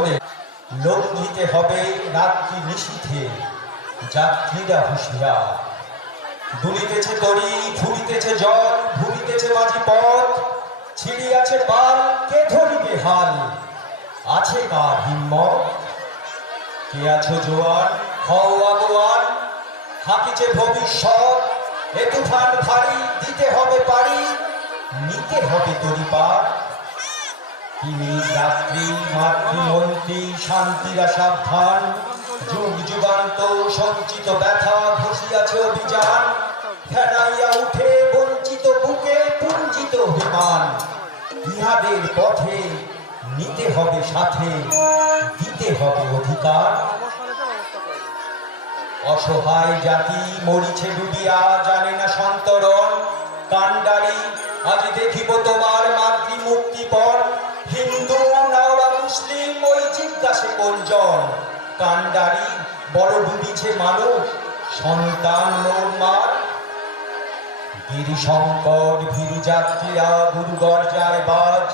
ধরে লঙ্ঘিতে হবে রাত্রি নিশীথে যাত্রীরা হুঁশিয়ার। দুলিতেছে তরি, ফুলিতেছে জল, ভুলিতেছে মাঝি পথ, ছিড়িয়াছে পাল, কে ধরিবে হাল? আছে কার হিম্মত? কে আছো জোয়ান, হও আগোয়ান, হাঁকিছে ভবিষ্যৎ, এ তুফান ভারী, দিতে হবে পারি, নিতে হবে তরি পার। তিনি রাত্রি মাতৃমন্ত্রী শান্তিরা সাবধান, যুগ যুগান্ত সঞ্চিত ব্যথা ঘষিয়াছে অভিযান, ফেরাইয়া উঠে বঞ্চিত বুকে পুঞ্জিত অভিমান। ইহাদের পথে নিতে হবে সাথে, দিতে হবে অধিকার। অসহায় জাতি মরিছে ডুবিয়া, জানে না সন্তরণ। কান্ডারি আজ দেখিব তোমার মাতৃ মুক্তিপণ। হিন্দু নাওরা মুসলিম ওই জিজ্ঞাসে কোনজন? কান্ডারি বড় ডুবিছে মানুষ, সন্তান মোর মার। গিরি সংকট ভীরু যাত্রীরা গুরুগর যায় বাজ,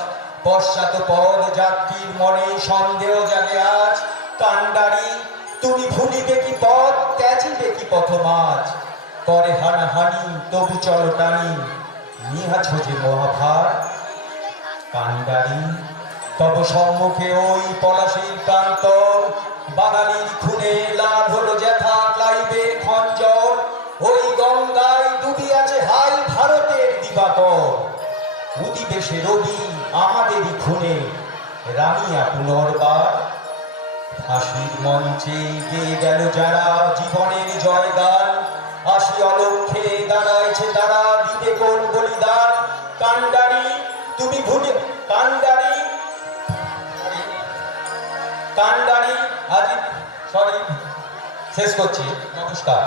পশ্চাৎ পদ যাত্রীর মনে সন্দেহ জাগে আজ। কান্ডারি তুমি ভুলিবে কি পথ, ত্যাজিবে কি পথমাজ? করে হানাহানি তবু চলো টানি, নিহাছ যে মহাভার। কান্ডারি তব সম্মুখে ওই পলাশীর প্রান্তর, বাঙালির খুনে লাভ হলো জ্যাঠা ক্লাইবের খঞ্জর। ওই গঙ্গায় ডুবিয়াছে হাই ভারতের দিবাকর, উদিবে সে রবি আমাদেরই খুনে, রানিয়া পুনর্বার। ফাঁসির মঞ্চে গেয়ে গেল যারা জীবনের জয়গান, আসি অলক্ষে দাঁড়াইছে তারা, দিবে কোন বলিদান? কান্ডারি তুমি ভুলে, কান্ডারি কান্ডারি আজ সরি শেষ করছি, নমস্কার।